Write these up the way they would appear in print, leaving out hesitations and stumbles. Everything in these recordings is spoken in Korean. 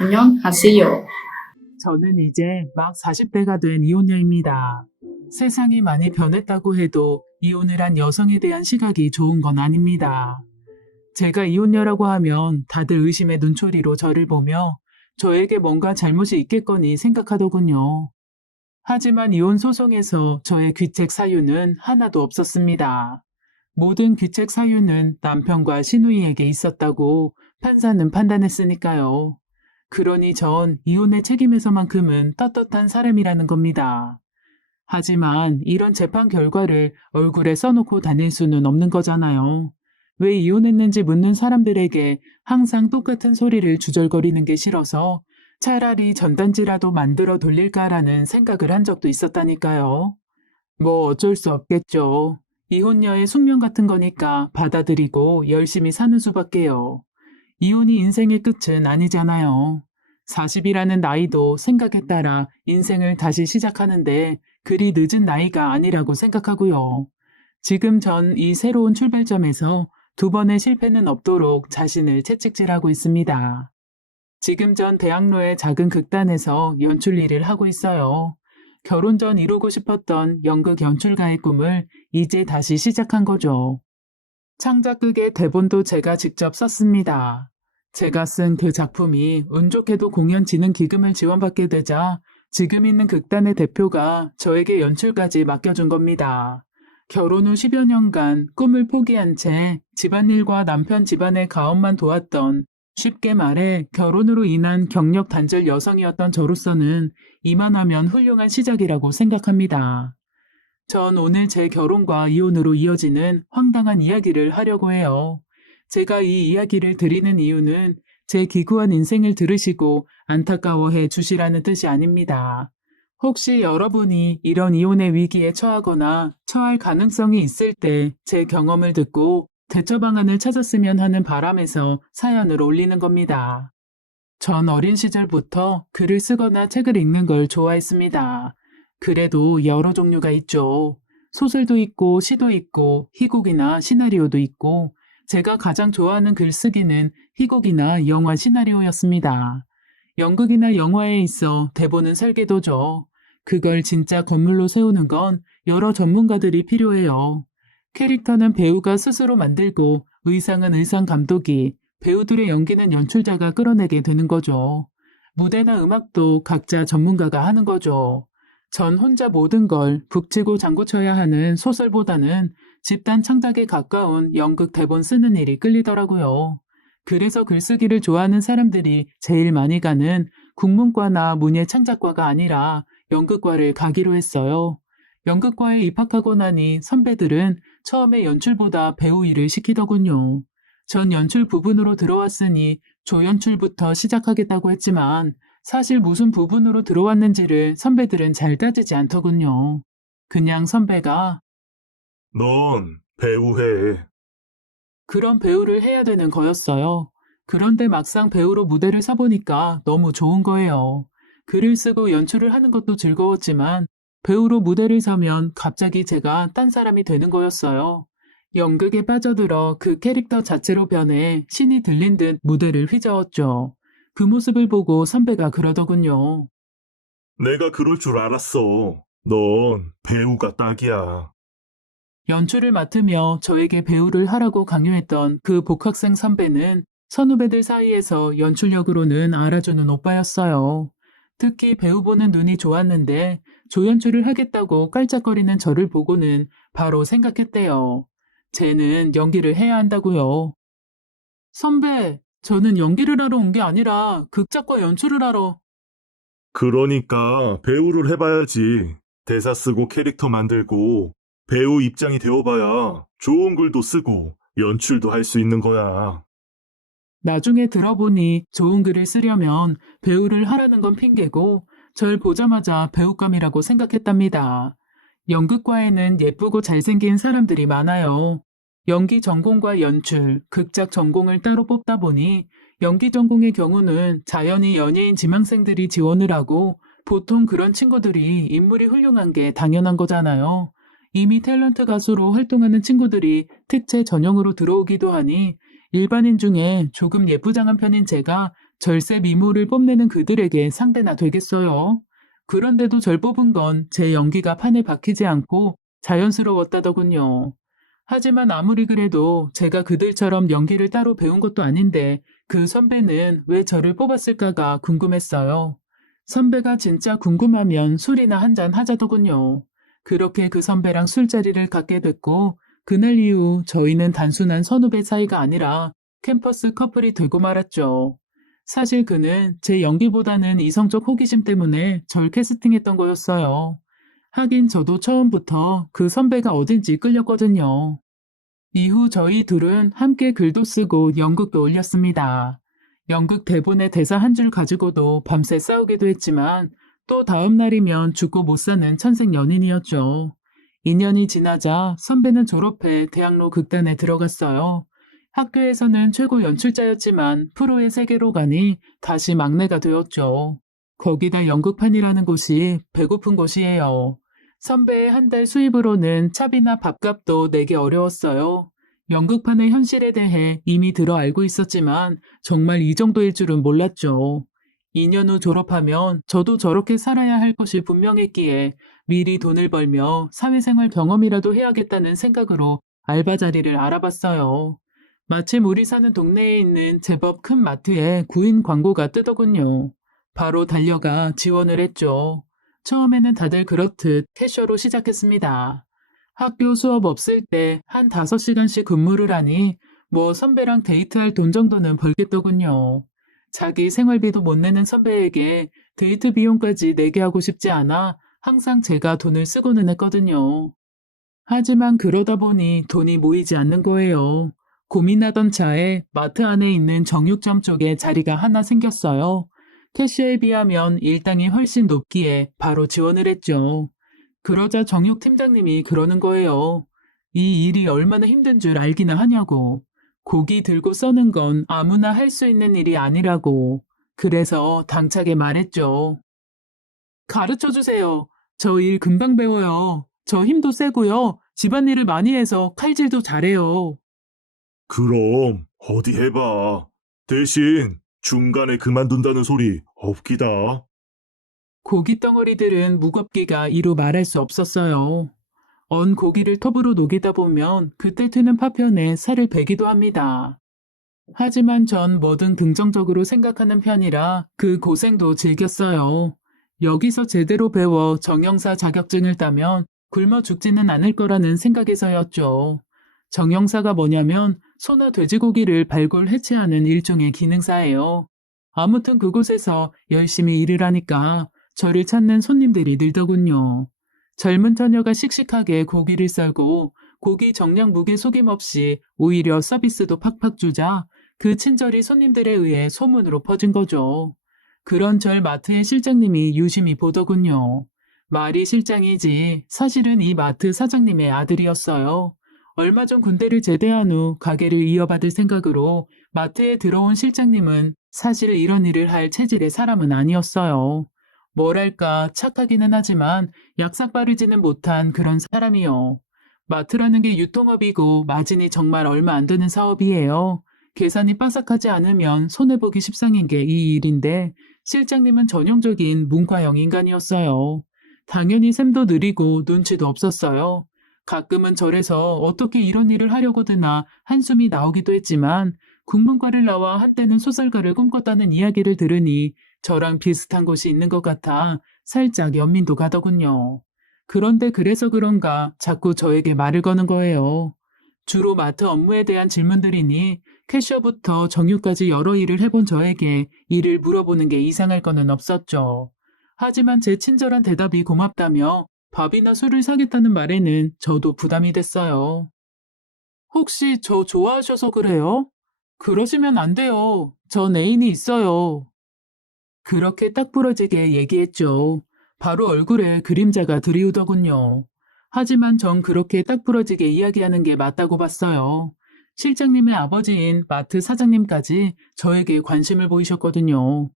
안녕하세요. 저는 이제 막 40대가 된 이혼녀입니다. 세상이 많이 변했다고 해도 이혼을 한 여성에 대한 시각이 좋은 건 아닙니다. 제가 이혼녀라고 하면 다들 의심의 눈초리로 저를 보며 저에게 뭔가 잘못이 있겠거니 생각하더군요. 하지만 이혼 소송에서 저의 귀책 사유는 하나도 없었습니다. 모든 귀책 사유는 남편과 시누이에게 있었다고 판사는 판단했으니까요. 그러니 전 이혼의 책임에서만큼은 떳떳한 사람이라는 겁니다. 하지만 이런 재판 결과를 얼굴에 써놓고 다닐 수는 없는 거잖아요. 왜 이혼했는지 묻는 사람들에게 항상 똑같은 소리를 주절거리는 게 싫어서 차라리 전단지라도 만들어 돌릴까라는 생각을 한 적도 있었다니까요. 뭐 어쩔 수 없겠죠. 이혼녀의 숙명 같은 거니까 받아들이고 열심히 사는 수밖에요. 이혼이 인생의 끝은 아니잖아요. 40이라는 나이도 생각에 따라 인생을 다시 시작하는데 그리 늦은 나이가 아니라고 생각하고요. 지금 전 이 새로운 출발점에서 두 번의 실패는 없도록 자신을 채찍질하고 있습니다. 지금 전 대학로의 작은 극단에서 연출 일을 하고 있어요. 결혼 전 이루고 싶었던 연극 연출가의 꿈을 이제 다시 시작한 거죠. 창작극의 대본도 제가 직접 썼습니다. 제가 쓴 그 작품이 운 좋게도 공연진흥기금을 지원받게 되자 지금 있는 극단의 대표가 저에게 연출까지 맡겨준 겁니다. 결혼 후 10여 년간 꿈을 포기한 채 집안일과 남편 집안의 가업만 도왔던, 쉽게 말해 결혼으로 인한 경력 단절 여성이었던 저로서는 이만하면 훌륭한 시작이라고 생각합니다. 전 오늘 제 결혼과 이혼으로 이어지는 황당한 이야기를 하려고 해요. 제가 이 이야기를 드리는 이유는 제 기구한 인생을 들으시고 안타까워해 주시라는 뜻이 아닙니다. 혹시 여러분이 이런 이혼의 위기에 처하거나 처할 가능성이 있을 때 제 경험을 듣고 대처 방안을 찾았으면 하는 바람에서 사연을 올리는 겁니다. 전 어린 시절부터 글을 쓰거나 책을 읽는 걸 좋아했습니다. 그래도 여러 종류가 있죠. 소설도 있고 시도 있고 희곡이나 시나리오도 있고 제가 가장 좋아하는 글쓰기는 희곡이나 영화 시나리오였습니다. 연극이나 영화에 있어 대본은 설계도죠. 그걸 진짜 건물로 세우는 건 여러 전문가들이 필요해요. 캐릭터는 배우가 스스로 만들고 의상은 의상 감독이, 배우들의 연기는 연출자가 끌어내게 되는 거죠. 무대나 음악도 각자 전문가가 하는 거죠. 전 혼자 모든 걸 북치고 장구쳐야 하는 소설보다는 집단 창작에 가까운 연극 대본 쓰는 일이 끌리더라고요. 그래서 글쓰기를 좋아하는 사람들이 제일 많이 가는 국문과나 문예창작과가 아니라 연극과를 가기로 했어요. 연극과에 입학하고 나니 선배들은 처음에 연출보다 배우 일을 시키더군요. 전 연출 부분으로 들어왔으니 조연출부터 시작하겠다고 했지만 사실 무슨 부분으로 들어왔는지를 선배들은 잘 따지지 않더군요. 그냥 선배가 넌 배우해. 그런 배우를 해야 되는 거였어요. 그런데 막상 배우로 무대를 서보니까 너무 좋은 거예요. 글을 쓰고 연출을 하는 것도 즐거웠지만 배우로 무대를 서면 갑자기 제가 딴 사람이 되는 거였어요. 연극에 빠져들어 그 캐릭터 자체로 변해 신이 들린 듯 무대를 휘저었죠. 그 모습을 보고 선배가 그러더군요. 내가 그럴 줄 알았어. 넌 배우가 딱이야. 연출을 맡으며 저에게 배우를 하라고 강요했던 그 복학생 선배는 선후배들 사이에서 연출력으로는 알아주는 오빠였어요. 특히 배우 보는 눈이 좋았는데 조연출을 하겠다고 깔짝거리는 저를 보고는 바로 생각했대요. 쟤는 연기를 해야 한다고요. 선배, 저는 연기를 하러 온 게 아니라 극작과 연출을 하러. 그러니까 배우를 해봐야지. 대사 쓰고 캐릭터 만들고 배우 입장이 되어봐야 좋은 글도 쓰고 연출도 할 수 있는 거야. 나중에 들어보니 좋은 글을 쓰려면 배우를 하라는 건 핑계고 절 보자마자 배우감이라고 생각했답니다. 연극과에는 예쁘고 잘생긴 사람들이 많아요. 연기 전공과 연출, 극작 전공을 따로 뽑다 보니 연기 전공의 경우는 자연히 연예인 지망생들이 지원을 하고 보통 그런 친구들이 인물이 훌륭한 게 당연한 거잖아요. 이미 탤런트 가수로 활동하는 친구들이 특채 전형으로 들어오기도 하니 일반인 중에 조금 예쁘장한 편인 제가 절세 미모를 뽐내는 그들에게 상대나 되겠어요. 그런데도 절 뽑은 건 제 연기가 판에 박히지 않고 자연스러웠다더군요. 하지만 아무리 그래도 제가 그들처럼 연기를 따로 배운 것도 아닌데 그 선배는 왜 저를 뽑았을까가 궁금했어요. 선배가 진짜 궁금하면 술이나 한잔 하자더군요. 그렇게 그 선배랑 술자리를 갖게 됐고 그날 이후 저희는 단순한 선후배 사이가 아니라 캠퍼스 커플이 되고 말았죠. 사실 그는 제 연기보다는 이성적 호기심 때문에 절 캐스팅했던 거였어요. 하긴 저도 처음부터 그 선배가 어딘지 끌렸거든요. 이후 저희 둘은 함께 글도 쓰고 연극도 올렸습니다. 연극 대본의 대사 한 줄 가지고도 밤새 싸우기도 했지만 또 다음 날이면 죽고 못 사는 천생 연인이었죠. 2년이 지나자 선배는 졸업해 대학로 극단에 들어갔어요. 학교에서는 최고 연출자였지만 프로의 세계로 가니 다시 막내가 되었죠. 거기다 연극판이라는 곳이 배고픈 곳이에요. 선배의 한 달 수입으로는 차비나 밥값도 내기 어려웠어요. 연극판의 현실에 대해 이미 들어 알고 있었지만 정말 이 정도일 줄은 몰랐죠. 2년 후 졸업하면 저도 저렇게 살아야 할 것이 분명했기에 미리 돈을 벌며 사회생활 경험이라도 해야겠다는 생각으로 알바 자리를 알아봤어요. 마침 우리 사는 동네에 있는 제법 큰 마트에 구인 광고가 뜨더군요. 바로 달려가 지원을 했죠. 처음에는 다들 그렇듯 캐셔로 시작했습니다. 학교 수업 없을 때 한 5시간씩 근무를 하니 뭐 선배랑 데이트할 돈 정도는 벌겠더군요. 자기 생활비도 못 내는 선배에게 데이트 비용까지 내게 하고 싶지 않아 항상 제가 돈을 쓰고는 했거든요. 하지만 그러다 보니 돈이 모이지 않는 거예요. 고민하던 차에 마트 안에 있는 정육점 쪽에 자리가 하나 생겼어요. 캐시어에 비하면 일당이 훨씬 높기에 바로 지원을 했죠. 그러자 정육 팀장님이 그러는 거예요. 이 일이 얼마나 힘든 줄 알기나 하냐고. 고기 들고 써는 건 아무나 할 수 있는 일이 아니라고. 그래서 당차게 말했죠. 가르쳐 주세요. 저 일 금방 배워요. 저 힘도 세고요. 집안일을 많이 해서 칼질도 잘해요. 그럼 어디 해봐. 대신 중간에 그만둔다는 소리 없기다. 고기 덩어리들은 무겁기가 이루 말할 수 없었어요. 언 고기를 톱으로 녹이다 보면 그때 튀는 파편에 살을 베기도 합니다. 하지만 전 뭐든 긍정적으로 생각하는 편이라 그 고생도 즐겼어요. 여기서 제대로 배워 정형사 자격증을 따면 굶어 죽지는 않을 거라는 생각에서였죠. 정형사가 뭐냐면 소나 돼지고기를 발골 해체하는 일종의 기능사예요. 아무튼 그곳에서 열심히 일을 하니까 저를 찾는 손님들이 늘더군요. 젊은 처녀가 씩씩하게 고기를 썰고 고기 정량 무게 속임 없이 오히려 서비스도 팍팍 주자 그 친절이 손님들에 의해 소문으로 퍼진 거죠. 그런 절 마트의 실장님이 유심히 보더군요. 말이 실장이지 사실은 이 마트 사장님의 아들이었어요. 얼마 전 군대를 제대한 후 가게를 이어받을 생각으로 마트에 들어온 실장님은 사실 이런 일을 할 체질의 사람은 아니었어요. 뭐랄까 착하기는 하지만 약삭 빠르지는 못한 그런 사람이요. 마트라는 게 유통업이고 마진이 정말 얼마 안 되는 사업이에요. 계산이 빠삭하지 않으면 손해보기 십상인 게 이 일인데 실장님은 전형적인 문과형 인간이었어요. 당연히 셈도 느리고 눈치도 없었어요. 가끔은 절에서 어떻게 이런 일을 하려고 드나 한숨이 나오기도 했지만 국문과를 나와 한때는 소설가를 꿈꿨다는 이야기를 들으니 저랑 비슷한 곳이 있는 것 같아 살짝 연민도 가더군요. 그런데 그래서 그런가 자꾸 저에게 말을 거는 거예요. 주로 마트 업무에 대한 질문들이니 캐셔부터 정육까지 여러 일을 해본 저에게 일을 물어보는 게 이상할 거는 없었죠. 하지만 제 친절한 대답이 고맙다며 밥이나 술을 사겠다는 말에는 저도 부담이 됐어요. 혹시 저 좋아하셔서 그래요? 그러시면 안 돼요. 전 애인이 있어요. 그렇게 딱 부러지게 얘기했죠. 바로 얼굴에 그림자가 드리우더군요. 하지만 전 그렇게 딱 부러지게 이야기하는 게 맞다고 봤어요. 실장님의 아버지인 마트 사장님까지 저에게 관심을 보이셨거든요.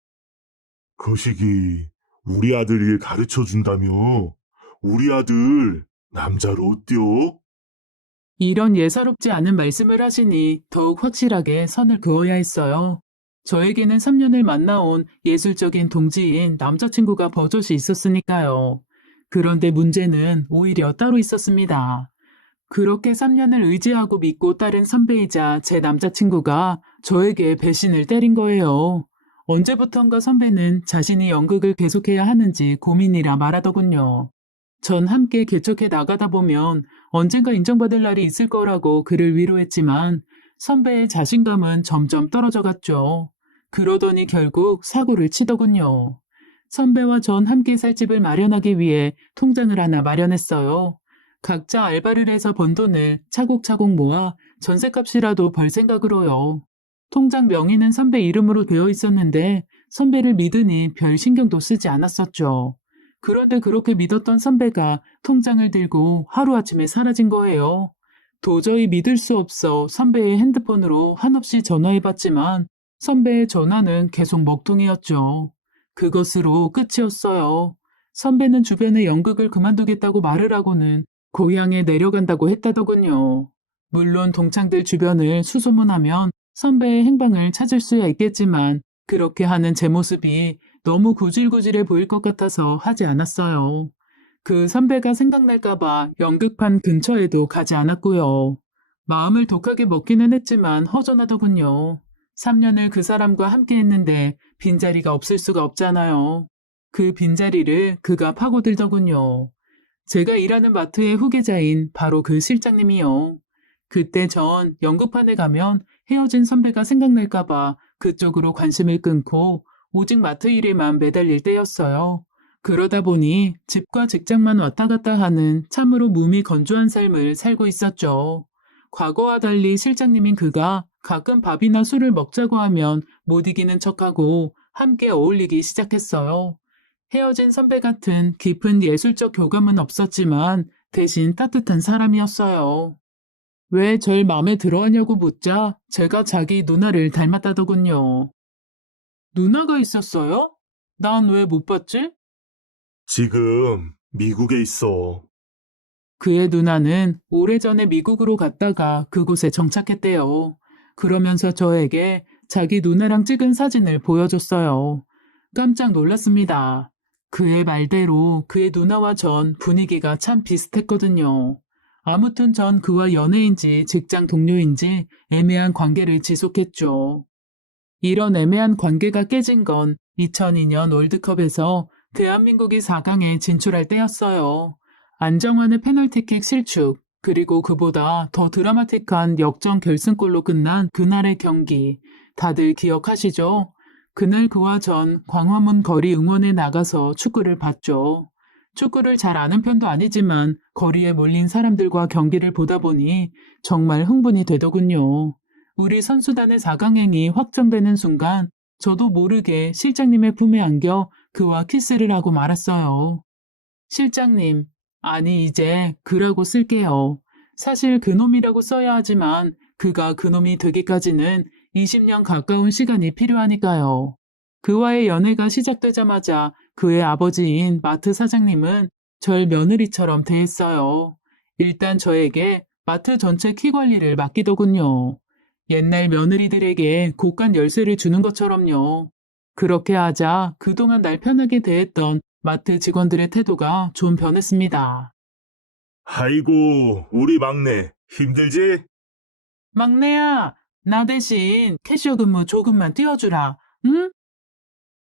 그 시기 우리 아들 일 가르쳐 준다며. 우리 아들 남자로 뛰어? 이런 예사롭지 않은 말씀을 하시니 더욱 확실하게 선을 그어야 했어요. 저에게는 3년을 만나온 예술적인 동지인 남자친구가 버젓이 있었으니까요. 그런데 문제는 오히려 따로 있었습니다. 그렇게 3년을 의지하고 믿고 따른 선배이자 제 남자친구가 저에게 배신을 때린 거예요. 언제부턴가 선배는 자신이 연극을 계속해야 하는지 고민이라 말하더군요. 전 함께 개척해 나가다 보면 언젠가 인정받을 날이 있을 거라고 그를 위로했지만 선배의 자신감은 점점 떨어져 갔죠. 그러더니 결국 사고를 치더군요. 선배와 전 함께 살 집을 마련하기 위해 통장을 하나 마련했어요. 각자 알바를 해서 번 돈을 차곡차곡 모아 전셋값이라도 벌 생각으로요. 통장 명의는 선배 이름으로 되어 있었는데 선배를 믿으니 별 신경도 쓰지 않았었죠. 그런데 그렇게 믿었던 선배가 통장을 들고 하루아침에 사라진 거예요. 도저히 믿을 수 없어 선배의 핸드폰으로 한없이 전화해봤지만 선배의 전화는 계속 먹통이었죠. 그것으로 끝이었어요. 선배는 주변에 연극을 그만두겠다고 말을 하고는 고향에 내려간다고 했다더군요. 물론 동창들 주변을 수소문하면 선배의 행방을 찾을 수야 있겠지만 그렇게 하는 제 모습이 너무 구질구질해 보일 것 같아서 하지 않았어요. 그 선배가 생각날까봐 연극판 근처에도 가지 않았고요. 마음을 독하게 먹기는 했지만 허전하더군요. 3년을 그 사람과 함께 했는데 빈자리가 없을 수가 없잖아요. 그 빈자리를 그가 파고들더군요. 제가 일하는 마트의 후계자인 바로 그 실장님이요. 그때 전 연극판에 가면 헤어진 선배가 생각날까봐 그쪽으로 관심을 끊고 오직 마트 일에만 매달릴 때였어요. 그러다 보니 집과 직장만 왔다 갔다 하는 참으로 몸이 건조한 삶을 살고 있었죠. 과거와 달리 실장님인 그가 가끔 밥이나 술을 먹자고 하면 못 이기는 척하고 함께 어울리기 시작했어요. 헤어진 선배 같은 깊은 예술적 교감은 없었지만 대신 따뜻한 사람이었어요. 왜 절 마음에 들어하냐고 묻자 제가 자기 누나를 닮았다더군요. 누나가 있었어요? 난 왜 못 봤지? 지금 미국에 있어. 그의 누나는 오래전에 미국으로 갔다가 그곳에 정착했대요. 그러면서 저에게 자기 누나랑 찍은 사진을 보여줬어요. 깜짝 놀랐습니다. 그의 말대로 그의 누나와 전 분위기가 참 비슷했거든요. 아무튼 전 그와 연애인지 직장 동료인지 애매한 관계를 지속했죠. 이런 애매한 관계가 깨진 건 2002년 월드컵에서 대한민국이 4강에 진출할 때였어요. 안정환의 페널티킥 실축, 그리고 그보다 더 드라마틱한 역전 결승골로 끝난 그날의 경기. 다들 기억하시죠? 그날 그와 전 광화문 거리 응원에 나가서 축구를 봤죠. 축구를 잘 아는 편도 아니지만 거리에 몰린 사람들과 경기를 보다 보니 정말 흥분이 되더군요. 우리 선수단의 4강행이 확정되는 순간 저도 모르게 실장님의 품에 안겨 그와 키스를 하고 말았어요. 실장님, 아니 이제 그라고 쓸게요. 사실 그놈이라고 써야 하지만 그가 그놈이 되기까지는 20년 가까운 시간이 필요하니까요. 그와의 연애가 시작되자마자 그의 아버지인 마트 사장님은 절 며느리처럼 대했어요. 일단 저에게 마트 전체 키 관리를 맡기더군요. 옛날 며느리들에게 곳간 열쇠를 주는 것처럼요. 그렇게 하자 그동안 날 편하게 대했던 마트 직원들의 태도가 좀 변했습니다. 아이고, 우리 막내, 힘들지? 막내야, 나 대신 캐셔 근무 조금만 띄워주라, 응?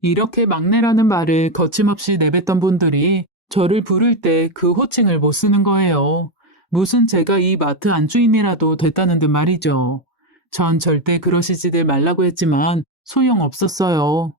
이렇게 막내라는 말을 거침없이 내뱉던 분들이 저를 부를 때 그 호칭을 못 쓰는 거예요. 무슨 제가 이 마트 안주인이라도 됐다는 듯 말이죠. 전 절대 그러시지들 말라고 했지만 소용없었어요.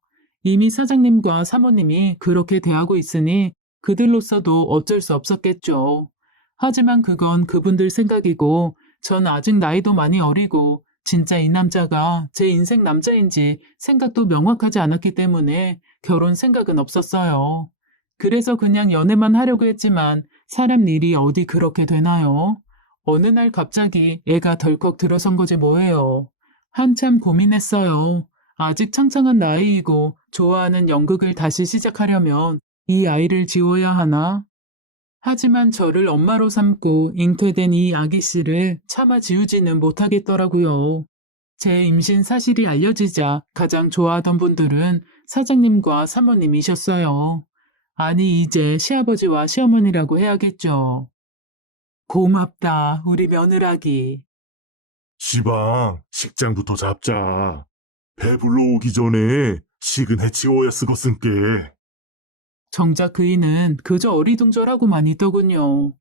이미 사장님과 사모님이 그렇게 대하고 있으니 그들로서도 어쩔 수 없었겠죠. 하지만 그건 그분들 생각이고 전 아직 나이도 많이 어리고 진짜 이 남자가 제 인생 남자인지 생각도 명확하지 않았기 때문에 결혼 생각은 없었어요. 그래서 그냥 연애만 하려고 했지만 사람 일이 어디 그렇게 되나요? 어느 날 갑자기 애가 덜컥 들어선 거지 뭐예요. 한참 고민했어요. 아직 창창한 나이이고 좋아하는 연극을 다시 시작하려면 이 아이를 지워야 하나? 하지만 저를 엄마로 삼고 잉태된 이 아기 씨를 차마 지우지는 못하겠더라고요. 제 임신 사실이 알려지자 가장 좋아하던 분들은 사장님과 사모님이셨어요. 아니, 이제 시아버지와 시어머니라고 해야겠죠. 고맙다, 우리 며느라기. 시방, 식장부터 잡자. 배불러 오기 전에 식은 해치워야 쓰겄은께. 정작 그이는 그저 어리둥절하고만 있더군요.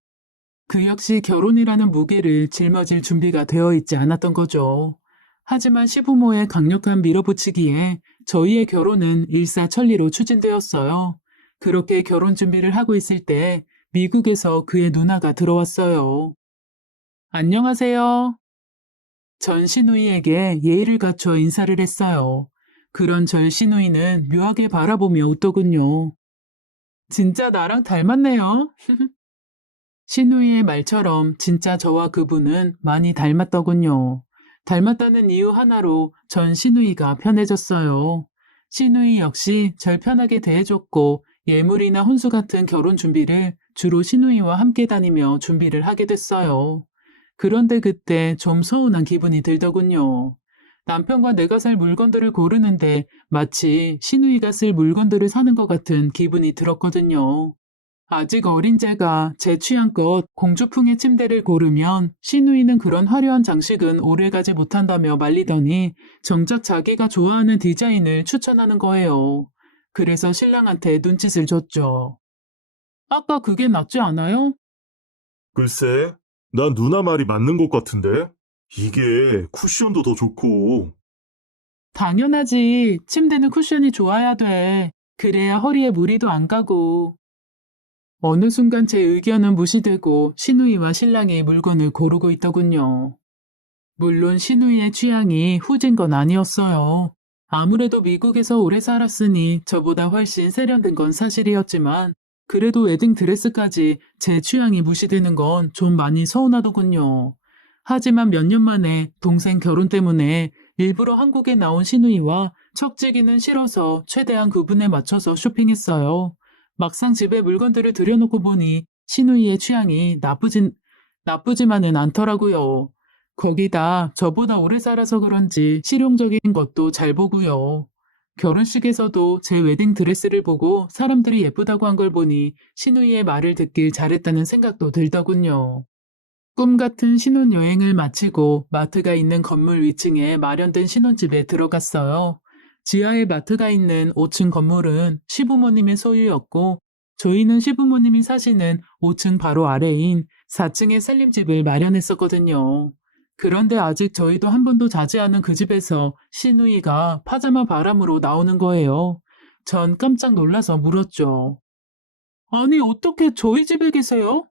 그 역시 결혼이라는 무게를 짊어질 준비가 되어 있지 않았던 거죠. 하지만 시부모의 강력한 밀어붙이기에 저희의 결혼은 일사천리로 추진되었어요. 그렇게 결혼 준비를 하고 있을 때 미국에서 그의 누나가 들어왔어요. 안녕하세요. 전 시누이에게 예의를 갖춰 인사를 했어요. 그런 절 시누이는 묘하게 바라보며 웃더군요. 진짜 나랑 닮았네요. 시누이의 말처럼 진짜 저와 그분은 많이 닮았더군요. 닮았다는 이유 하나로 전 시누이가 편해졌어요. 시누이 역시 절 편하게 대해줬고 예물이나 혼수 같은 결혼 준비를 주로 시누이와 함께 다니며 준비를 하게 됐어요. 그런데 그때 좀 서운한 기분이 들더군요. 남편과 내가 살 물건들을 고르는데 마치 시누이가 쓸 물건들을 사는 것 같은 기분이 들었거든요. 아직 어린 제가 제 취향껏 공주풍의 침대를 고르면 시누이는 그런 화려한 장식은 오래가지 못한다며 말리더니 정작 자기가 좋아하는 디자인을 추천하는 거예요. 그래서 신랑한테 눈짓을 줬죠. 아까 그게 낫지 않아요? 글쎄, 난 누나 말이 맞는 것 같은데? 이게 쿠션도 더 좋고. 당연하지. 침대는 쿠션이 좋아야 돼. 그래야 허리에 무리도 안 가고. 어느 순간 제 의견은 무시되고 시누이와 신랑이 물건을 고르고 있더군요. 물론 시누이의 취향이 후진 건 아니었어요. 아무래도 미국에서 오래 살았으니 저보다 훨씬 세련된 건 사실이었지만 그래도 웨딩 드레스까지 제 취향이 무시되는 건 좀 많이 서운하더군요. 하지만 몇 년 만에 동생 결혼 때문에 일부러 한국에 나온 시누이와 척지기는 싫어서 최대한 그분에 맞춰서 쇼핑했어요. 막상 집에 물건들을 들여놓고 보니 시누이의 취향이 나쁘지만은 않더라고요. 거기다 저보다 오래 살아서 그런지 실용적인 것도 잘 보고요. 결혼식에서도 제 웨딩 드레스를 보고 사람들이 예쁘다고 한 걸 보니 시누이의 말을 듣길 잘했다는 생각도 들더군요. 꿈 같은 신혼여행을 마치고 마트가 있는 건물 위층에 마련된 신혼집에 들어갔어요. 지하에 마트가 있는 5층 건물은 시부모님의 소유였고 저희는 시부모님이 사시는 5층 바로 아래인 4층의 살림집을 마련했었거든요. 그런데 아직 저희도 한 번도 자지 않은 그 집에서 시누이가 파자마 바람으로 나오는 거예요. 전 깜짝 놀라서 물었죠. 아니, 어떻게 저희 집에 계세요?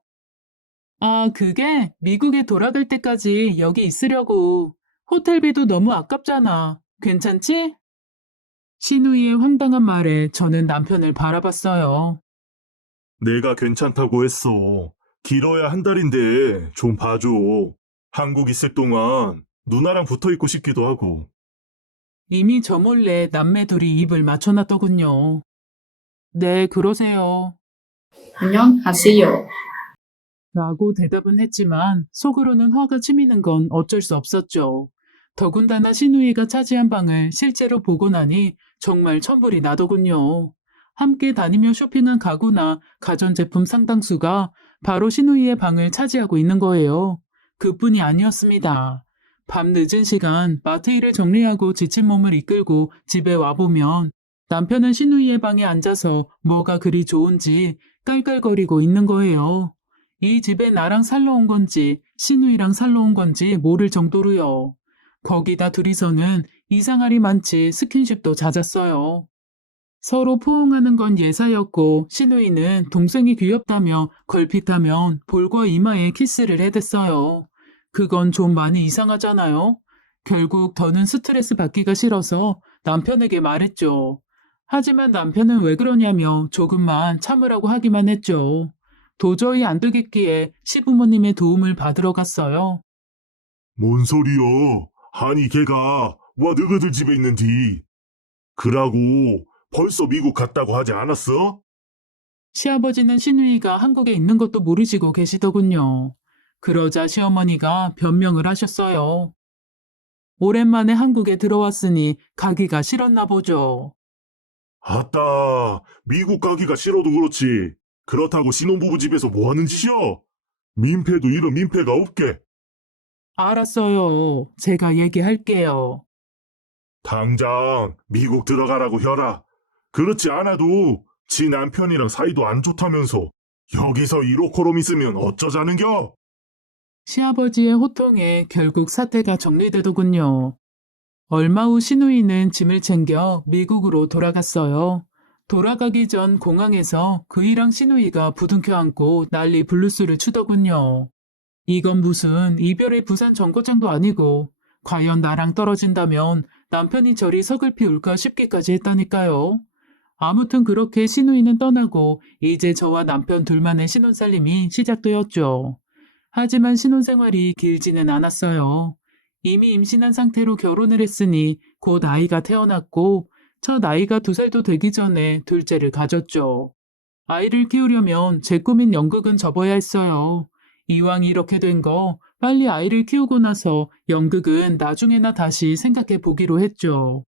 아, 그게 미국에 돌아갈 때까지 여기 있으려고. 호텔비도 너무 아깝잖아. 괜찮지? 시누이의 황당한 말에 저는 남편을 바라봤어요. 내가 괜찮다고 했어. 길어야 한 달인데 좀 봐줘. 한국 있을 동안 누나랑 붙어 있고 싶기도 하고. 이미 저 몰래 남매 둘이 입을 맞춰놨더군요. 네, 그러세요. 안녕하세요. 라고 대답은 했지만 속으로는 화가 치미는 건 어쩔 수 없었죠. 더군다나 시누이가 차지한 방을 실제로 보고 나니 정말 천불이 나더군요. 함께 다니며 쇼핑한 가구나 가전제품 상당수가 바로 시누이의 방을 차지하고 있는 거예요. 그뿐이 아니었습니다. 밤 늦은 시간 마트 일을 정리하고 지친 몸을 이끌고 집에 와보면 남편은 시누이의 방에 앉아서 뭐가 그리 좋은지 깔깔거리고 있는 거예요. 이 집에 나랑 살러 온 건지 시누이랑 살러 온 건지 모를 정도로요. 거기다 둘이서는 이상하리 많지 스킨십도 잦았어요. 서로 포옹하는 건 예사였고 시누이는 동생이 귀엽다며 걸핏하면 볼과 이마에 키스를 해댔어요. 그건 좀 많이 이상하잖아요. 결국 더는 스트레스 받기가 싫어서 남편에게 말했죠. 하지만 남편은 왜 그러냐며 조금만 참으라고 하기만 했죠. 도저히 안 되겠기에 시부모님의 도움을 받으러 갔어요. 뭔 소리여? 아니 걔가 와 너희들 집에 있는디. 그라고 벌써 미국 갔다고 하지 않았어? 시아버지는 시누이가 한국에 있는 것도 모르시고 계시더군요. 그러자 시어머니가 변명을 하셨어요. 오랜만에 한국에 들어왔으니 가기가 싫었나 보죠. 아따, 미국 가기가 싫어도 그렇지. 그렇다고 신혼부부 집에서 뭐 하는 짓이야? 민폐도 이런 민폐가 없게. 알았어요. 제가 얘기할게요. 당장 미국 들어가라고 혀라. 그렇지 않아도 지 남편이랑 사이도 안 좋다면서 여기서 이로코롬 있으면 어쩌자는겨? 시아버지의 호통에 결국 사태가 정리되더군요. 얼마 후 시누이는 짐을 챙겨 미국으로 돌아갔어요. 돌아가기 전 공항에서 그이랑 시누이가 부둥켜 안고 난리 블루스를 추더군요. 이건 무슨 이별의 부산 정거장도 아니고 과연 나랑 떨어진다면 남편이 저리 서글피 울까 싶기까지 했다니까요. 아무튼 그렇게 시누이는 떠나고 이제 저와 남편 둘만의 신혼살림이 시작되었죠. 하지만 신혼생활이 길지는 않았어요. 이미 임신한 상태로 결혼을 했으니 곧 아이가 태어났고 첫 아이가 2살도 되기 전에 둘째를 가졌죠. 아이를 키우려면 제 꿈인 연극은 접어야 했어요. 이왕 이렇게 된 거 빨리 아이를 키우고 나서 연극은 나중에나 다시 생각해 보기로 했죠.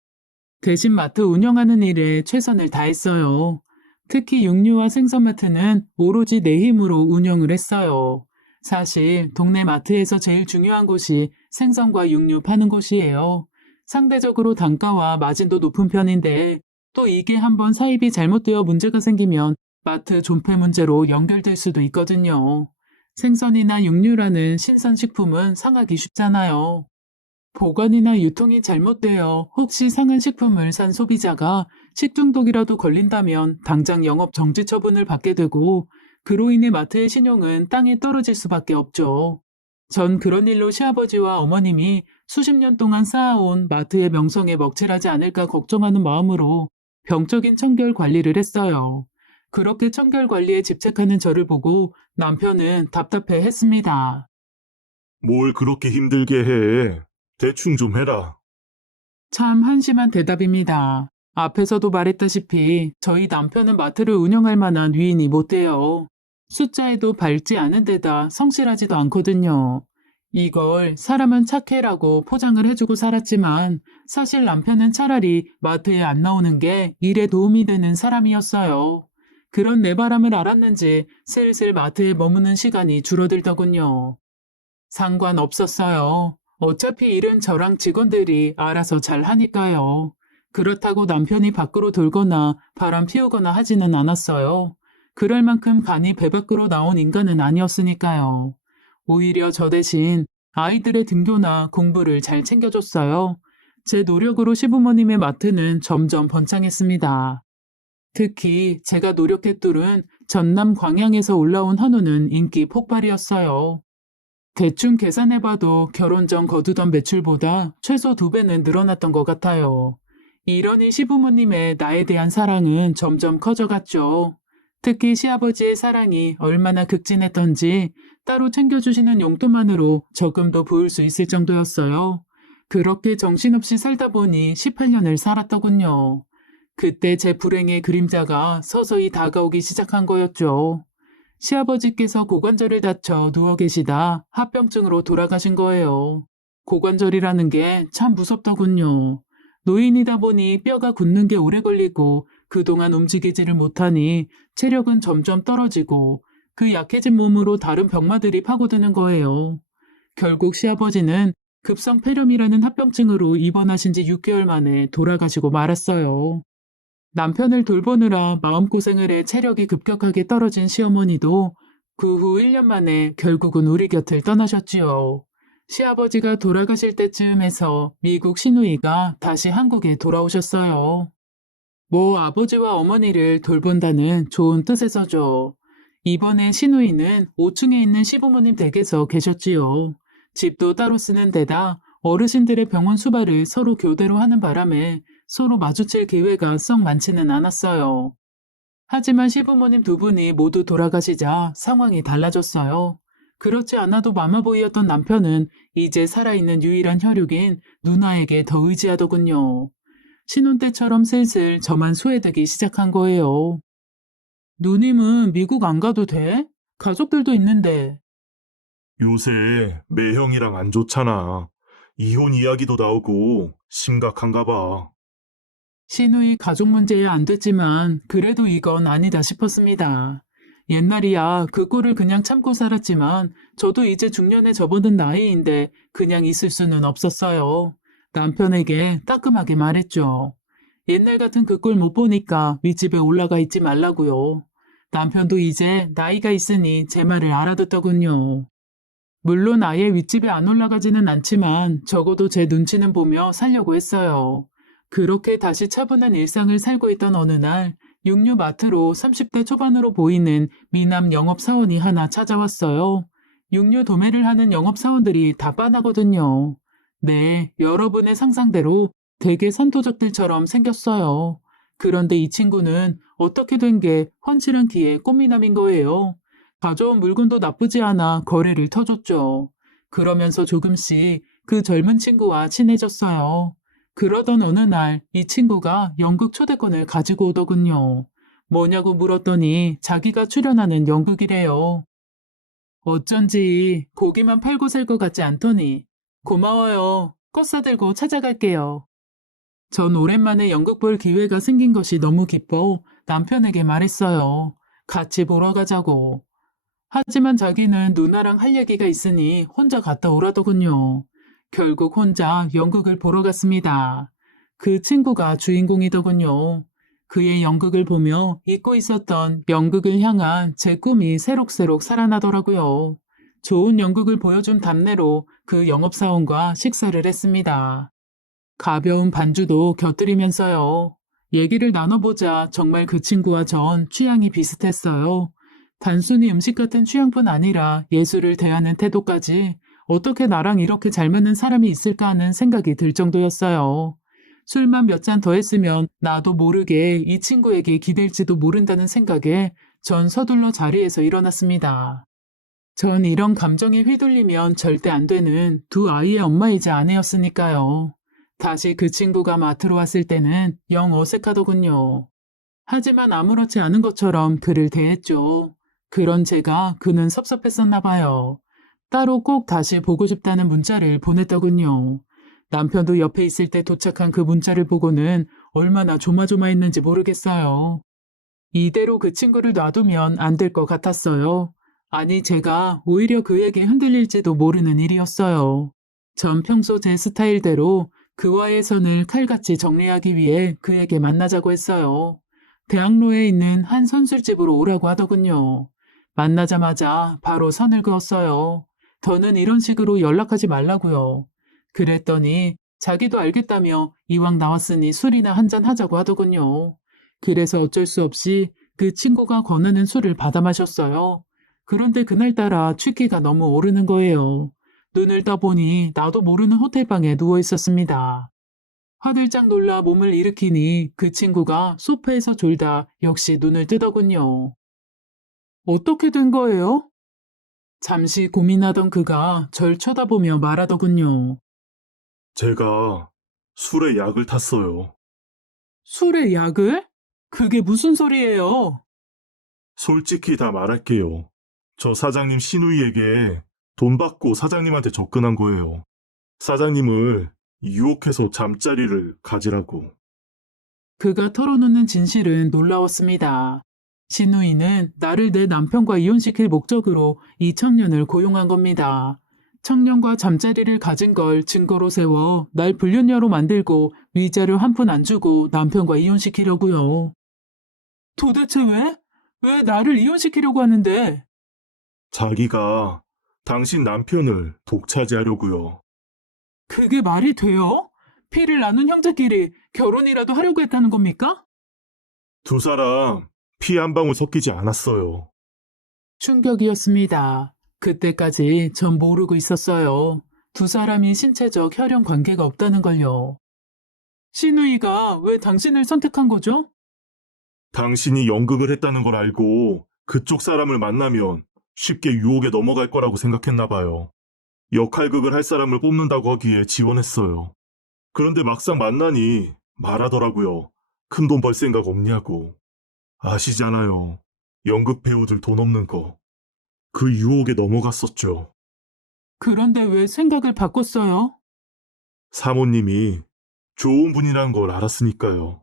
대신 마트 운영하는 일에 최선을 다했어요. 특히 육류와 생선마트는 오로지 내 힘으로 운영을 했어요. 사실 동네 마트에서 제일 중요한 곳이 생선과 육류 파는 곳이에요. 상대적으로 단가와 마진도 높은 편인데 또 이게 한번 사입이 잘못되어 문제가 생기면 마트 존폐 문제로 연결될 수도 있거든요. 생선이나 육류라는 신선식품은 상하기 쉽잖아요. 보관이나 유통이 잘못되어 혹시 상한 식품을 산 소비자가 식중독이라도 걸린다면 당장 영업 정지 처분을 받게 되고 그로 인해 마트의 신용은 땅에 떨어질 수밖에 없죠. 전 그런 일로 시아버지와 어머님이 수십 년 동안 쌓아온 마트의 명성에 먹칠하지 않을까 걱정하는 마음으로 병적인 청결 관리를 했어요. 그렇게 청결 관리에 집착하는 저를 보고 남편은 답답해 했습니다. 뭘 그렇게 힘들게 해. 대충 좀 해라. 참 한심한 대답입니다. 앞에서도 말했다시피 저희 남편은 마트를 운영할 만한 위인이 못 돼요. 숫자에도 밟지 않은 데다 성실하지도 않거든요. 이걸 사람은 착해라고 포장을 해주고 살았지만 사실 남편은 차라리 마트에 안 나오는 게 일에 도움이 되는 사람이었어요. 그런 내 바람을 알았는지 슬슬 마트에 머무는 시간이 줄어들더군요. 상관없었어요. 어차피 일은 저랑 직원들이 알아서 잘 하니까요. 그렇다고 남편이 밖으로 돌거나 바람 피우거나 하지는 않았어요. 그럴 만큼 간이 배 밖으로 나온 인간은 아니었으니까요. 오히려 저 대신 아이들의 등교나 공부를 잘 챙겨줬어요. 제 노력으로 시부모님의 마트는 점점 번창했습니다. 특히 제가 노력해 뚫은 전남 광양에서 올라온 한우는 인기 폭발이었어요. 대충 계산해봐도 결혼 전 거두던 매출보다 최소 2배는 늘어났던 것 같아요. 이러니 시부모님의 나에 대한 사랑은 점점 커져갔죠. 특히 시아버지의 사랑이 얼마나 극진했던지 따로 챙겨주시는 용돈만으로 조금도 보일 수 있을 정도였어요. 그렇게 정신없이 살다 보니 18년을 살았더군요. 그때 제 불행의 그림자가 서서히 다가오기 시작한 거였죠. 시아버지께서 고관절을 다쳐 누워 계시다 합병증으로 돌아가신 거예요. 고관절이라는 게 참 무섭더군요. 노인이다 보니 뼈가 굳는 게 오래 걸리고 그동안 움직이지를 못하니 체력은 점점 떨어지고 그 약해진 몸으로 다른 병마들이 파고드는 거예요. 결국 시아버지는 급성 폐렴이라는 합병증으로 입원하신 지 6개월 만에 돌아가시고 말았어요. 남편을 돌보느라 마음고생을 해 체력이 급격하게 떨어진 시어머니도 그 후 1년 만에 결국은 우리 곁을 떠나셨지요. 시아버지가 돌아가실 때쯤에서 미국 시누이가 다시 한국에 돌아오셨어요. 뭐 아버지와 어머니를 돌본다는 좋은 뜻에서죠. 이번에 시누이는 5층에 있는 시부모님 댁에서 계셨지요. 집도 따로 쓰는 데다 어르신들의 병원 수발을 서로 교대로 하는 바람에 서로 마주칠 기회가 썩 많지는 않았어요. 하지만 시부모님 2분이 모두 돌아가시자 상황이 달라졌어요. 그렇지 않아도 마마보이였던 남편은 이제 살아있는 유일한 혈육인 누나에게 더 의지하더군요. 신혼 때처럼 슬슬 저만 소외되기 시작한 거예요. 누님은 미국 안 가도 돼? 가족들도 있는데. 요새 매형이랑 안 좋잖아. 이혼 이야기도 나오고 심각한가 봐. 신우이 가족 문제에 안 됐지만 그래도 이건 아니다 싶었습니다. 옛날이야 그 꼴을 그냥 참고 살았지만 저도 이제 중년에 접어든 나이인데 그냥 있을 수는 없었어요. 남편에게 따끔하게 말했죠. 옛날 같은 그 꼴 못 보니까 윗집에 올라가 있지 말라고요. 남편도 이제 나이가 있으니 제 말을 알아듣더군요. 물론 아예 윗집에 안 올라가지는 않지만 적어도 제 눈치는 보며 살려고 했어요. 그렇게 다시 차분한 일상을 살고 있던 어느 날 육류마트로 30대 초반으로 보이는 미남 영업사원이 하나 찾아왔어요. 육류 도매를 하는 영업사원들이 다 빤하거든요. 네, 여러분의 상상대로 되게 선토적들처럼 생겼어요. 그런데 이 친구는 어떻게 된 게 훤칠한 키에 꽃미남인 거예요. 가져온 물건도 나쁘지 않아 거래를 터줬죠. 그러면서 조금씩 그 젊은 친구와 친해졌어요. 그러던 어느 날 이 친구가 연극 초대권을 가지고 오더군요. 뭐냐고 물었더니 자기가 출연하는 연극이래요. 어쩐지 고기만 팔고 살 것 같지 않더니 고마워요. 꽃 사들고 찾아갈게요. 전 오랜만에 연극 볼 기회가 생긴 것이 너무 기뻐 남편에게 말했어요. 같이 보러 가자고. 하지만 자기는 누나랑 할 얘기가 있으니 혼자 갔다 오라더군요. 결국 혼자 연극을 보러 갔습니다. 그 친구가 주인공이더군요. 그의 연극을 보며 잊고 있었던 연극을 향한 제 꿈이 새록새록 살아나더라고요. 좋은 연극을 보여준 답례로 그 영업사원과 식사를 했습니다. 가벼운 반주도 곁들이면서요. 얘기를 나눠보자 정말 그 친구와 전 취향이 비슷했어요. 단순히 음식 같은 취향뿐 아니라 예술을 대하는 태도까지 어떻게 나랑 이렇게 잘 맞는 사람이 있을까 하는 생각이 들 정도였어요. 술만 몇 잔 더 했으면 나도 모르게 이 친구에게 기댈지도 모른다는 생각에 전 서둘러 자리에서 일어났습니다. 전 이런 감정에 휘둘리면 절대 안 되는 두 아이의 엄마이자 아내였으니까요. 다시 그 친구가 마트로 왔을 때는 영 어색하더군요. 하지만 아무렇지 않은 것처럼 그를 대했죠. 그런 제가 그는 섭섭했었나 봐요. 따로 꼭 다시 보고 싶다는 문자를 보냈더군요. 남편도 옆에 있을 때 도착한 그 문자를 보고는 얼마나 조마조마했는지 모르겠어요. 이대로 그 친구를 놔두면 안 될 것 같았어요. 아니, 제가 오히려 그에게 흔들릴지도 모르는 일이었어요. 전 평소 제 스타일대로 그와의 선을 칼같이 정리하기 위해 그에게 만나자고 했어요. 대학로에 있는 한 선술집으로 오라고 하더군요. 만나자마자 바로 선을 그었어요. 더는 이런 식으로 연락하지 말라고요. 그랬더니 자기도 알겠다며 이왕 나왔으니 술이나 한잔 하자고 하더군요. 그래서 어쩔 수 없이 그 친구가 권하는 술을 받아 마셨어요. 그런데 그날따라 취기가 너무 오르는 거예요. 눈을 떠보니 나도 모르는 호텔방에 누워 있었습니다. 화들짝 놀라 몸을 일으키니 그 친구가 소파에서 졸다 역시 눈을 뜨더군요. 어떻게 된 거예요? 잠시 고민하던 그가 절 쳐다보며 말하더군요. 제가 술에 약을 탔어요. 술에 약을? 그게 무슨 소리예요? 솔직히 다 말할게요. 저 사장님 신우이에게 돈 받고 사장님한테 접근한 거예요. 사장님을 유혹해서 잠자리를 가지라고. 그가 털어놓는 진실은 놀라웠습니다. 신우이는 나를 내 남편과 이혼시킬 목적으로 이 청년을 고용한 겁니다. 청년과 잠자리를 가진 걸 증거로 세워 날 불륜녀로 만들고 위자료 한 푼 안 주고 남편과 이혼시키려고요. 도대체 왜? 왜 나를 이혼시키려고 하는데? 자기가 당신 남편을 독차지하려고요. 그게 말이 돼요? 피를 나눈 형제끼리 결혼이라도 하려고 했다는 겁니까? 두 사람 피 한 방울 섞이지 않았어요. 충격이었습니다. 그때까지 전 모르고 있었어요. 두 사람이 신체적 혈연 관계가 없다는 걸요. 신우이가 왜 당신을 선택한 거죠? 당신이 연극을 했다는 걸 알고 그쪽 사람을 만나면 쉽게 유혹에 넘어갈 거라고 생각했나 봐요. 역할극을 할 사람을 뽑는다고 하기에 지원했어요. 그런데 막상 만나니 말하더라고요. 큰돈 벌 생각 없냐고. 아시잖아요. 연극 배우들 돈 없는 거. 그 유혹에 넘어갔었죠. 그런데 왜 생각을 바꿨어요? 사모님이 좋은 분이란 걸 알았으니까요.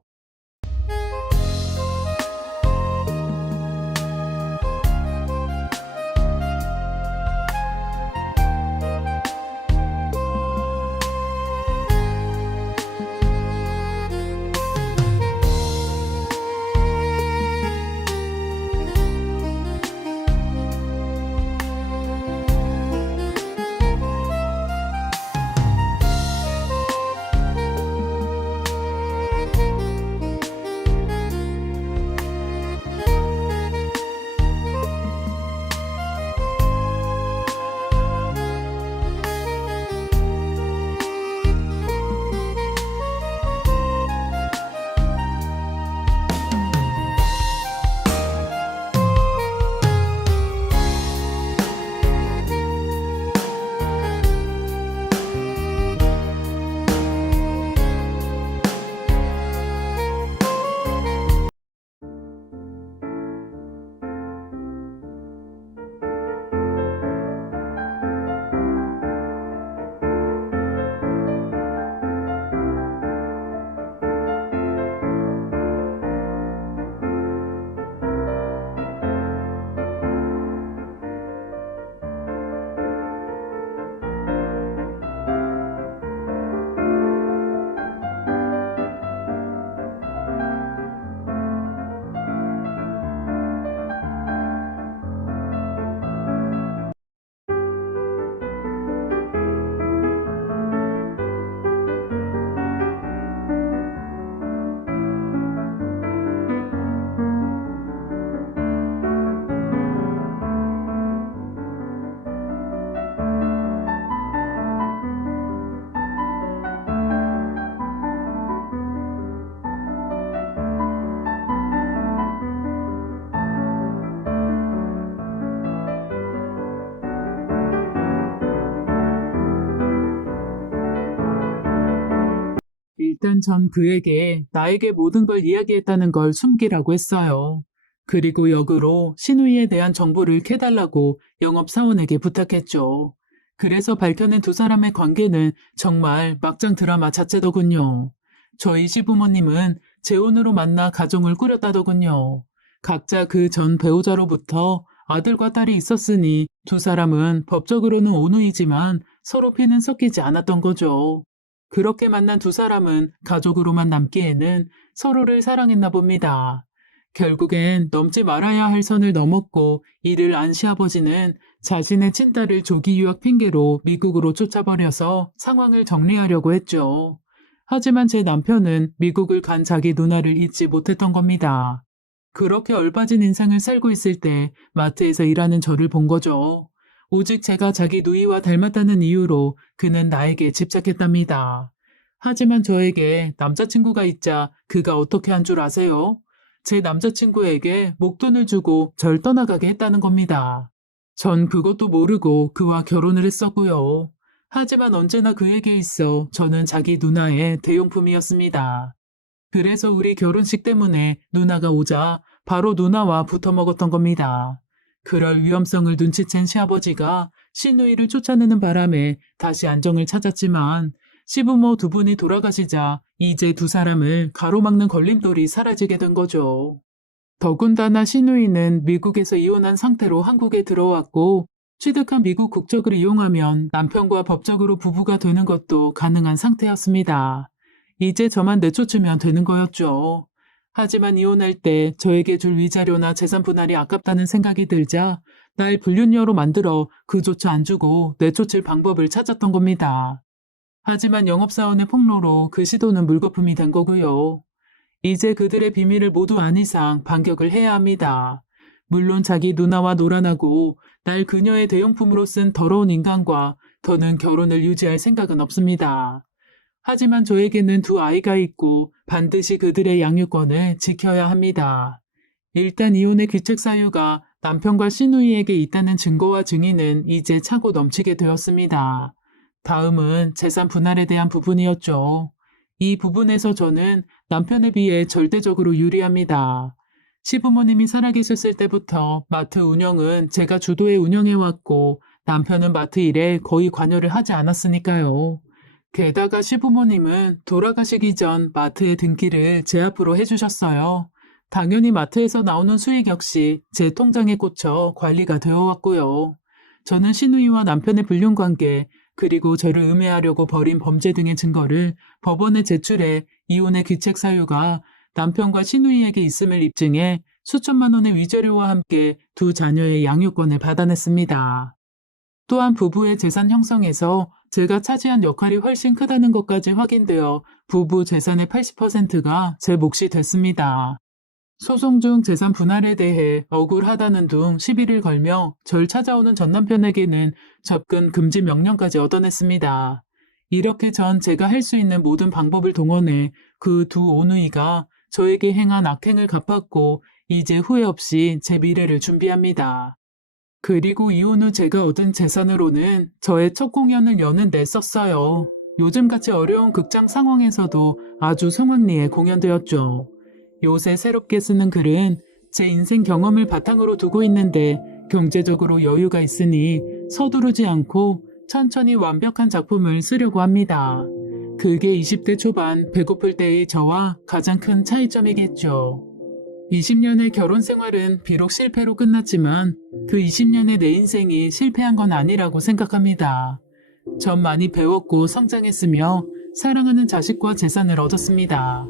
일단 전 그에게 나에게 모든 걸 이야기했다는 걸 숨기라고 했어요. 그리고 역으로 신우이에 대한 정보를 캐달라고 영업사원에게 부탁했죠. 그래서 밝혀낸 두 사람의 관계는 정말 막장 드라마 자체더군요. 저희 시부모님은 재혼으로 만나 가정을 꾸렸다더군요. 각자 그 전 배우자로부터 아들과 딸이 있었으니 두 사람은 법적으로는 온우이지만 서로 피는 섞이지 않았던 거죠. 그렇게 만난 두 사람은 가족으로만 남기에는 서로를 사랑했나 봅니다. 결국엔 넘지 말아야 할 선을 넘었고 이를 안 시아버지는 자신의 친딸을 조기 유학 핑계로 미국으로 쫓아버려서 상황을 정리하려고 했죠. 하지만 제 남편은 미국을 간 자기 누나를 잊지 못했던 겁니다. 그렇게 얼빠진 인생을 살고 있을 때 마트에서 일하는 저를 본 거죠. 오직 제가 자기 누이와 닮았다는 이유로 그는 나에게 집착했답니다. 하지만 저에게 남자친구가 있자 그가 어떻게 한 줄 아세요? 제 남자친구에게 목돈을 주고 절 떠나가게 했다는 겁니다. 전 그것도 모르고 그와 결혼을 했었고요. 하지만 언제나 그에게 있어 저는 자기 누나의 대용품이었습니다. 그래서 우리 결혼식 때문에 누나가 오자 바로 누나와 붙어 먹었던 겁니다. 그럴 위험성을 눈치챈 시아버지가 시누이를 쫓아내는 바람에 다시 안정을 찾았지만 시부모 두 분이 돌아가시자 이제 두 사람을 가로막는 걸림돌이 사라지게 된 거죠. 더군다나 시누이는 미국에서 이혼한 상태로 한국에 들어왔고 취득한 미국 국적을 이용하면 남편과 법적으로 부부가 되는 것도 가능한 상태였습니다. 이제 저만 내쫓으면 되는 거였죠. 하지만 이혼할 때 저에게 줄 위자료나 재산 분할이 아깝다는 생각이 들자 날 불륜녀로 만들어 그조차 안 주고 내쫓을 방법을 찾았던 겁니다. 하지만 영업사원의 폭로로 그 시도는 물거품이 된 거고요. 이제 그들의 비밀을 모두 안 이상 반격을 해야 합니다. 물론 자기 누나와 놀아나고 날 그녀의 대용품으로 쓴 더러운 인간과 더는 결혼을 유지할 생각은 없습니다. 하지만 저에게는 두 아이가 있고 반드시 그들의 양육권을 지켜야 합니다. 일단 이혼의 귀책 사유가 남편과 시누이에게 있다는 증거와 증인은 이제 차고 넘치게 되었습니다. 다음은 재산 분할에 대한 부분이었죠. 이 부분에서 저는 남편에 비해 절대적으로 유리합니다. 시부모님이 살아계셨을 때부터 마트 운영은 제가 주도해 운영해왔고 남편은 마트 일에 거의 관여를 하지 않았으니까요. 게다가 시부모님은 돌아가시기 전 마트의 등기를 제 앞으로 해주셨어요. 당연히 마트에서 나오는 수익 역시 제 통장에 꽂혀 관리가 되어 왔고요. 저는 시누이와 남편의 불륜관계, 그리고 저를 음해하려고 벌인 범죄 등의 증거를 법원에 제출해 이혼의 귀책 사유가 남편과 시누이에게 있음을 입증해 수천만 원의 위자료와 함께 두 자녀의 양육권을 받아냈습니다. 또한 부부의 재산 형성에서 제가 차지한 역할이 훨씬 크다는 것까지 확인되어 부부 재산의 80%가 제 몫이 됐습니다. 소송 중 재산 분할에 대해 억울하다는 둥 시비를 걸며 절 찾아오는 전 남편에게는 접근 금지 명령까지 얻어냈습니다. 이렇게 전 제가 할 수 있는 모든 방법을 동원해 그 두 오누이가 저에게 행한 악행을 갚았고 이제 후회 없이 제 미래를 준비합니다. 그리고 이혼 후 제가 얻은 재산으로는 저의 첫 공연을 여는 데 썼어요. 요즘같이 어려운 극장 상황에서도 아주 성황리에 공연되었죠. 요새 새롭게 쓰는 글은 제 인생 경험을 바탕으로 두고 있는데 경제적으로 여유가 있으니 서두르지 않고 천천히 완벽한 작품을 쓰려고 합니다. 그게 20대 초반 배고플 때의 저와 가장 큰 차이점이겠죠. 20년의 결혼 생활은 비록 실패로 끝났지만 그 20년의 내 인생이 실패한 건 아니라고 생각합니다. 전 많이 배웠고 성장했으며 사랑하는 자식과 재산을 얻었습니다.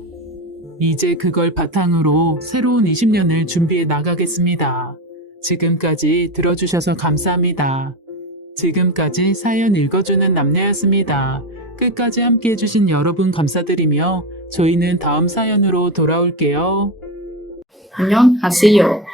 이제 그걸 바탕으로 새로운 20년을 준비해 나가겠습니다. 지금까지 들어주셔서 감사합니다. 지금까지 사연 읽어주는 남녀였습니다. 끝까지 함께 해주신 여러분 감사드리며 저희는 다음 사연으로 돌아올게요. 안녕하세요.